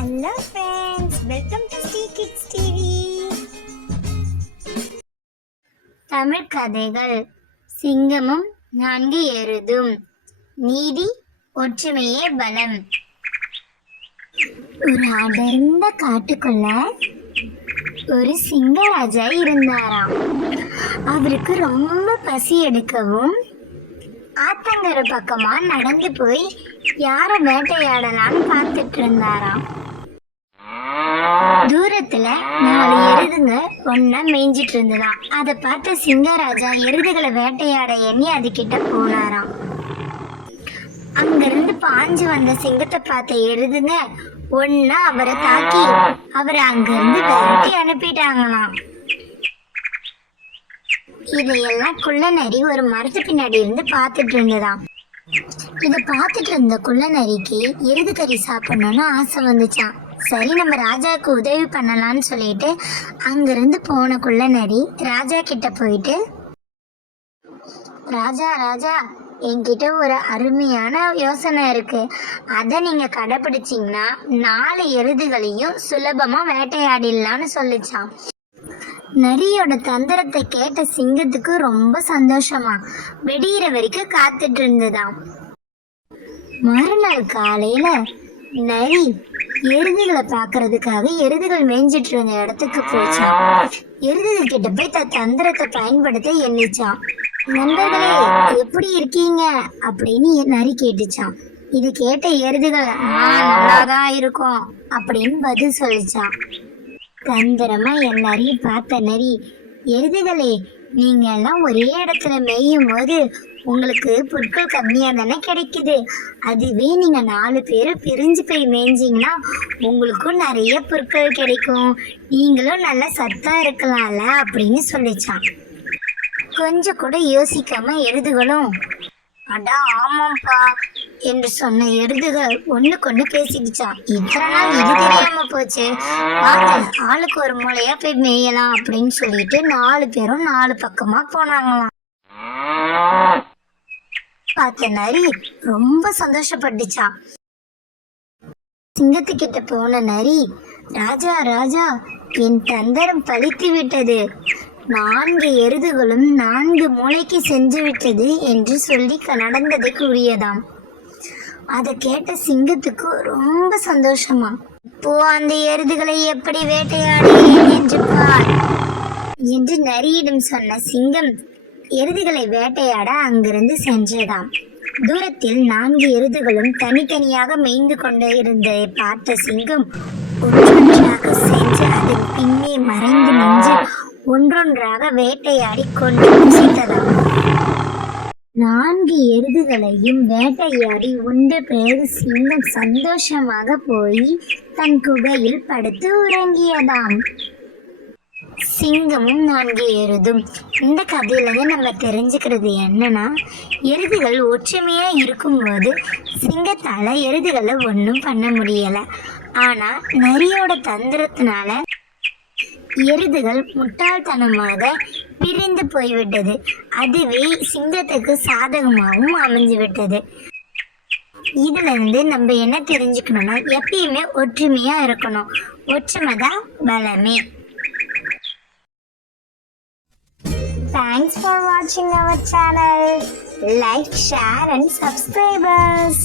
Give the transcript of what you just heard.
Hello friends, welcome to Stay Kids TV. Tamil கதைகள். சிங்கமும் 4 எருதும். நீதி ஒற்றுமையே பலம். ஒரு அடர்ந்த காட்டுக்குள்ள ஒரு சிங்கராஜா இருந்தாராம். அவருக்கு ரொம்ப பசி எடுக்கவும் ஆத்தங்கரை பக்கமா நடந்து போய் யார வேட்டையாடலான்னு பார்த்துட்டு இருந்தாராம். தூரத்துல 4 எருதுங்க ஒன்னா மேய்ஞ்சிட்டு இருந்ததாம். அதை பார்த்த சிங்கராஜா எருதுகளை வேட்டையாட எண்ணி அது கிட்ட போனாராம். அங்கிருந்து பாஞ்சு வந்த சிங்கத்தை பார்த்த எருதுங்க ஒன்னா அவரை தாக்கி அவரை அங்கிருந்து விரட்டி அனுப்பிட்டாங்களாம். இதையெல்லாம் குள்ளநரி ஒரு மரத்து பின்னாடி இருந்து பார்த்துட்டு இருந்ததாம். இதை பார்த்துட்டு இருந்த குள்ளநரிக்கு எருது கறி சாப்பிடணும்னு ஆசை வந்துச்சான். சரி, நம்ம ராஜாவுக்கு உதவி பண்ணலாம்னு சொல்லிட்டு அங்கிருந்து போன குள்ளநரி ராஜா கிட்ட போயிட்டு, ராஜா ராஜா என்கிட்ட ஒரு அருமையான யோசனை இருக்கு. அதை நீங்க கடைபிடிச்சீங்கன்னா 4 எருதுகளையும் சுலபமா வேட்டையாடிடலான்னு சொல்லிச்சான். நரியோட தந்திரத்தை கேட்ட சிங்கத்துக்கு ரொம்ப சந்தோஷமா வெடியிற வரைக்கும் காத்துட்டு இருந்ததாம். மறுநாள் காலையில நரி எருதுகளை பாக்குறதுக்காக எருதுகள் மேய்ஞ்சிட்டு இருந்த இடத்துக்கு போச்சான். எருதுகள் கிட்ட போய் தந்திரத்தை பயன்படுத்த எண்ணிச்சான். நண்பர்களே, எப்படி இருக்கீங்க அப்படின்னு நரி கேட்டுச்சான். இது கேட்ட எருதுகள் நல்லாதான் இருக்கும் அப்படின்னு பதில் சொல்லிச்சான். தந்திரமா எல்லாரையும் பார்த்த நரி, எருதுகளே, நீங்க எல்லாம் ஒரே இடத்துல மேயும் போது உங்களுக்கு புட்கள் கம்மியா தானே கிடைக்குது. அதுவே நீங்க 4 பேரும் பிரிஞ்சு போய் மேய்ஞ்சிங்கன்னா உங்களுக்கும் நிறைய புட்கள் கிடைக்கும். நீங்களும் நல்லா சத்தா இருக்கலாம்ல அப்படின்னு சொல்லிச்சான். கொஞ்சம் கூட யோசிக்காம எருதுகளும் அடா ஆமாப்பா என்று சொன்ன எருதுகள் ஒண்ணுக்கொண்ணு பேசிக்கிச்சான். இத்தனை நாள் இது தெரியாம போச்சு, ஆளுக்கு ஒரு மூலையா போய் மேயலாம் அப்படின்னு சொல்லிட்டு 4 பேரும் 4 பக்கமா போனாங்களாம். பார்த்த நரி ரொம்ப சந்தோஷப்பட்டுச்சான். சிங்கத்துக்கிட்ட போன நரி, ராஜா ராஜா என் தந்திரம் பலித்து விட்டது. 4 எருதுகளும் 4 மூளைக்கு சென்று விட்டது என்று சொல்லி நடந்ததை கூறியதாம். அதை கேட்ட சிங்கத்துக்கு ரொம்ப சந்தோஷமா, இப்போ அந்த எருதுகளை எப்படி வேட்டையாடுகிறேன் என்று பார் என்று நரியிடம் சொன்ன சிங்கம் எருதுகளை வேட்டையாட அங்கிருந்து சென்றதாம். தூரத்தில் 4 எருதுகளும் தனித்தனியாக மேய்ந்து கொண்டு இருந்ததை பார்த்த சிங்கம் ஒன்றொன்றாக சென்று அதன் பின்னே மறைந்து நின்று ஒன்றொன்றாக வேட்டையாடி கொண்டு புசித்ததாம். 4 எருதுகளையும் வேட்டையாடி உண்ட பிறகு சிங்கம் சந்தோஷமாக போய் தன் குகையில் படுத்து உறங்கியதாம். சிங்கமும் 4 எருதும். இந்த கதையில நம்ம தெரிஞ்சுக்கிறது என்னன்னா, எருதுகள் ஒற்றுமையா இருக்கும்போது சிங்கத்தால எருதுகளை ஒன்றும் பண்ண முடியல. ஆனா நரியோட தந்திரத்தினால எருதுகள் முட்டாள்தனமாக பிரிந்து போய்விட்டது. அதுவே சிங்கத்துக்கு சாதகமாகவும் அமைஞ்சு விட்டது. இதுல இருந்து நம்ம என்ன தெரிஞ்சுக்கணும்னா, எப்பயுமே ஒற்றுமையா இருக்கணும். ஒற்றுமைதான் பலமே. Thanks for watching our channel. Like, share and subscribe us.